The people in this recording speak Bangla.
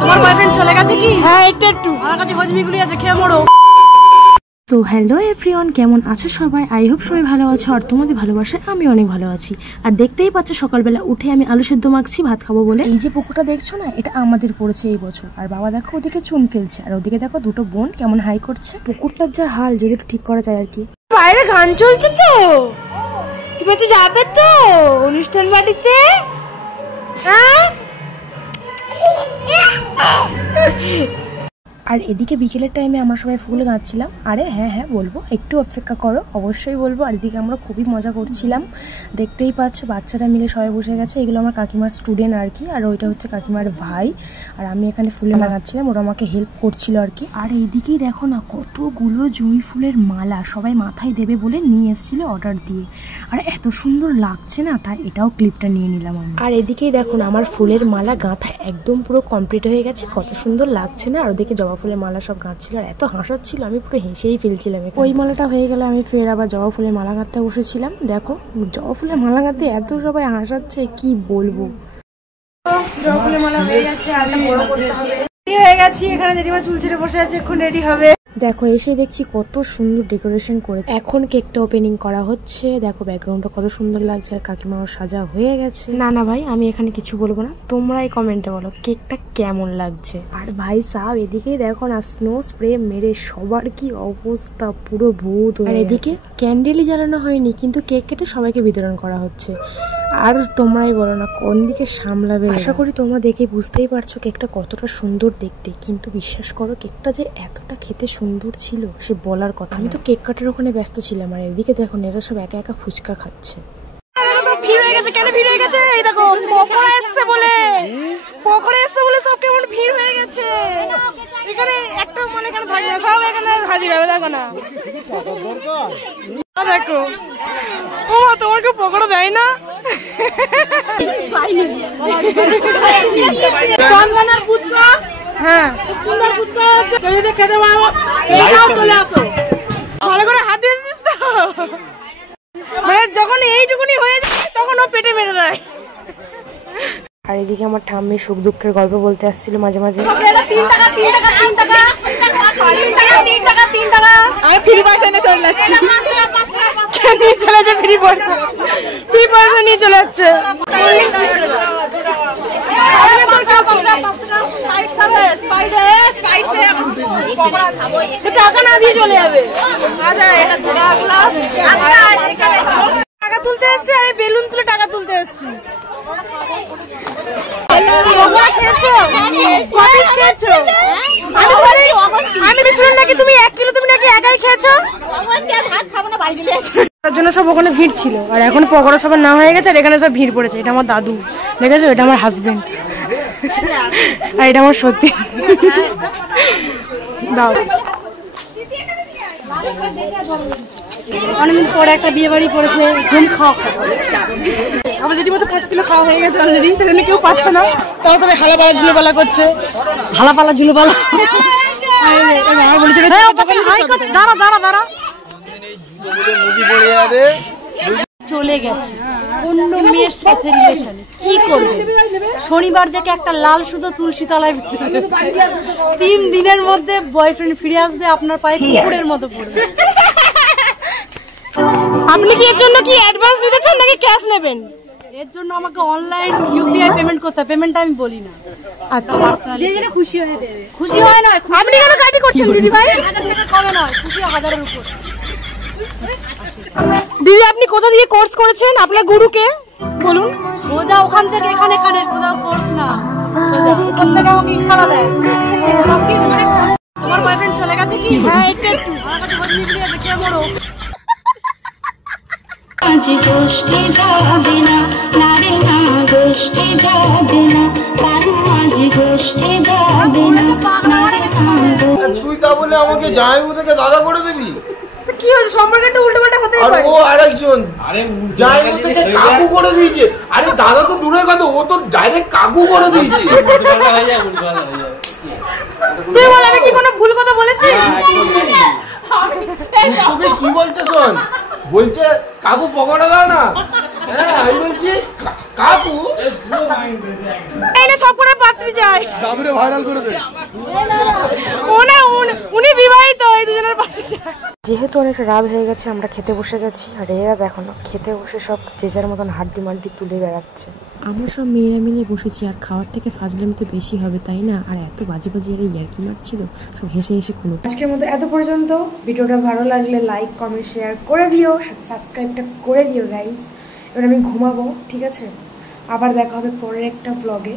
তোমার বয়ফ্রেন্ড চলে গেছে কি? হ্যাঁ একটু আমার কাছে হজমিগুলি আছে, খেয়ে মরো। তো হ্যালো এভরিওয়ান, কেমন আছো সবাই? আই হোপ সবাই ভালো আছো, আর তোমাদের ভালোবাসায় আমি অনেক ভালো আছি। আর দেখতেই পাচ্ছ সকালবেলা উঠে আমি আলু সেদ্ধ মাখছি ভাত খাবো বলে। এই যে পুকুরটা দেখছো না, এটা আমাদের পড়েছে এই বছর। আর বাবা দেখো ওদিকে চুন ফেলছে, আর ওদিকে দেখো দুটো বোন কেমন হাই করছে। পুকুরটার যা হাল, যদি একটু ঠিক করা যায় আর কি। বাইরে গান চলছে তো, তুমি তো যাবে তো অনুষ্ঠান বাড়িতে? হ্যাঁ। আর এদিকে বিকেলের টাইমে আমরা সবাই ফুল গাঁচ্ছিলাম। আরে হ্যাঁ হ্যাঁ বলবো, একটু অপেক্ষা করো, অবশ্যই বলবো। আর এদিকে আমরা খুবই মজা করছিলাম, দেখতেই পাচ্ছ বাচ্চারা মিলে সবাই বসে গেছে। এগুলো আমার কাকিমার স্টুডেন্ট আর কি, আর ওইটা হচ্ছে কাকিমার ভাই। আর আমি এখানে ফুলে লাগাচ্ছিলাম, ওরা আমাকে হেল্প করছিল আর কি। আর এইদিকেই দেখো না কতগুলো জুঁই ফুলের মালা সবাই মাথায় দেবে বলে নিয়ে এসেছিল অর্ডার দিয়ে। আর এত সুন্দর লাগছে না, তাই এটাও ক্লিপটা নিয়ে নিলাম আমি। আর এদিকেই দেখো না আমার ফুলের মালা গাঁথা একদম পুরো কমপ্লিট হয়ে গেছে, কত সুন্দর লাগছে না। আর ওদিকে জবা ফুলের মালা সব গাঁথছিল, আর এত হাসাচ্ছিল, আমি পুরো হেসেই ফেলছিলাম। ওই মালাটা হয়ে গেলে আমি ফের আবার জবা ফুলের মালা গাঁথতে বসেছিলাম। দেখো জবা ফুলের মালা গাঁথতে এত সবাই হাসাচ্ছে, কি বলবো। জবা ফুলের মালা হয়ে গেছে, আর বড় করতে হবে। রেডি হয়ে গেছি, এখানে জেঠিমা চুল ছেড়ে বসে আছে, এখন রেডি হবে। দেখো এসে দেখছি কত সুন্দর ডেকোরেশন করেছে। এখন কেকটা ওপেনিং করা হচ্ছে, দেখো ব্যাকগ্রাউন্ডটা কত সুন্দর লাগছে, আর কাকিমাও সাজা হয়ে গেছে। না না ভাই, আমি এখানে কিছু বলবো না, তোমরাই কমেন্টে বলো কেকটা কেমন লাগছে। আর ভাই সাহেব এদিকেই দেখো না স্নো স্প্রে মেরে সবার কি অবস্থা, পুরো ভূত। আর এদিকে ক্যান্ডেলই জ্বালানো হয়নি, কিন্তু কেক কেটে সবাইকে বিতরণ করা হচ্ছে। আর তোমরাই বলো না কোন দিকে সামলাবে। আশা করি তোমরা দেখে বুঝতেই পারছো কেকটা কতটা সুন্দর দেখতে, কিন্তু বিশ্বাস করো কেকটা যে এতটা খেতে সুন্দর ছিল সে বলার কথা। আমি তো কেক কাটার ওখানে ব্যস্ত ছিলাম, আর এদিকে দেখো এরা সব একা একা ফুচকা খাচ্ছে। সব ভিড় হয়ে গেছে, কেন ভিড় হয়ে গেছে? এই দেখো পকোড়া এসছে বলে, পকোড়া এসছে বলে সব কেমন ভিড় হয়ে গেছে। এখানে একটা মনে কেন থাকবে না, সব এখানে হাজির হবে। দেখো না, দেখো ও তোমাকে পকোড়া দেয় না? হ্যাঁ সুন্দর ফুচকা আছে, যদি খেতে পারো চলে আসো। ভালো করে হাত দিয়েছিস তো, মানে যখন এইটুকুনি হয়ে যায় তখন ও পেটে মেরে দেয়। আর এদিকে আমার ঠাম্মি সুখ দুঃখের গল্প বলতে আসছিল মাঝে মাঝে। আমি ফ্রি পয়সা নিয়ে চলে যাচ্ছি, চলে যাচ্ছে ফ্রি পয়সা, ফ্রি পয়সা নিয়ে চলে যাচ্ছে। টাকা না দিয়ে চলে যাবে। টাকা তুলতে এসছে, আমি বেলুন তুলে টাকা তুলতে এসছি। আমি শুনলাম নাকি তুমি 1 কিলো তুমি নাকি একাই খেয়েছো, তার জন্য সব ওখানে ভিড় ছিল। আর এখন পকোড়া সবার না হয়ে গেছে, আর এখানে সব ভিড় পড়েছে। এটা আমার দাদু, দেখেছো? এটা আমার হাজবেন্ড, আর এটা আমার সত্যি। দাও অনেকদিন পরে একটা বিয়ে বাড়ি পড়েছে, ঘুম খাওয়া আমার যদি মতো 5 কিলো খাওয়া হয়ে গেছে অলরেডি, তাই জন্য কেউ পাচ্ছে না। তাও সবাই হালাপালা ঝুলোপালা করছে, হালাপালা ঝুলোপালা। দাঁড়া দাঁড়া দাঁড়া, চলে গেছে অন্য মেয়ের সাথে রিলেশনে, কি করবে? শনিবার থেকে একটা লাল সুতো তুলসী তলায় 3 দিনের মধ্যে বয়ফ্রেন্ড ফিরে আসবে, আপনার পায়ে কুকুরের মতো পড়বে। আপনি কি এর জন্য কি অ্যাডভান্স নিতে চান নাকি ক্যাশ নেবেন? এর জন্য আমাকে অনলাইন ইউপিআই পেমেন্ট করতে হবে, পেমেন্ট আমি বলি না। আচ্ছা যে যেটা খুশি হয়ে দেবে। খুশি হয় না, আপনি কেন কাটি করছেন দিদি ভাই? 1000 টাকা কমে নয়, খুশি 1000 এর উপর। দিদি আপনি কোথা দিয়ে কোর্স করেছেন? আপনার গুরুকে বলুন। সোজা ওখান থেকে এখানে, কানের কোথাও কোর্স না, সোজা ওখান থেকে আমাকে ইশারা দেয় সব কিছু। তোমার বয়ফ্রেন্ড চলে গেছে কি? হ্যাঁ একটু আমার কাছে হজমিগুলি আছে, খেয়ে মরো। আজ গোষ্ঠী যাবে না, নারে না গোষ্ঠী যাবে না, আজ গোষ্ঠী যাবে না। তুই তা বলে আমাকে জামাইবু থেকে দাদা করে দিবি? তো কি হয়েছে, সম্পর্কটা উল্টোপাল্টা হতেই পারে। আর ও আরেকজন জামাইবু থেকে কাকু করে দিয়েছে। আরে দাদা তো দূরের কথা, ও তো ডাইরেক্ট কাকু করে দিয়েছে। তুই বল আমি কি কোনো ভুল কথা বলেছি? তুমি কি বলছো? শোন, বলছে কাকু পকোড়া দাও না। দাদুরে ভাইরাল করে দে। উনি বিবাহিত, এই দুজনের পাশে। যেহেতু অনেকটা রাত হয়ে গেছে আমরা খেতে বসে গেছি, আর এরা দেখো না খেতে বসে সব যে যার মতন হাড্ডি মাড্ডি তুলে বেড়াচ্ছে। আমরা সব মেয়েরা মিলে বসেছি, আর খাওয়ার থেকে ফাজলামি তো বেশি হবে তাই না? আর এত বাজে বাজে এরা ইয়ার্কি মারছিল, সব হেসে হেসে কোনো। আজকের মতো এত পর্যন্ত। ভিডিওটা ভালো লাগলে লাইক কমেন্ট শেয়ার করে দিও, সাবস্ক্রাইবটা করে দিও গাইস। এবার আমি ঘুমাবো, ঠিক আছে? আবার দেখা হবে পরের একটা ব্লগে।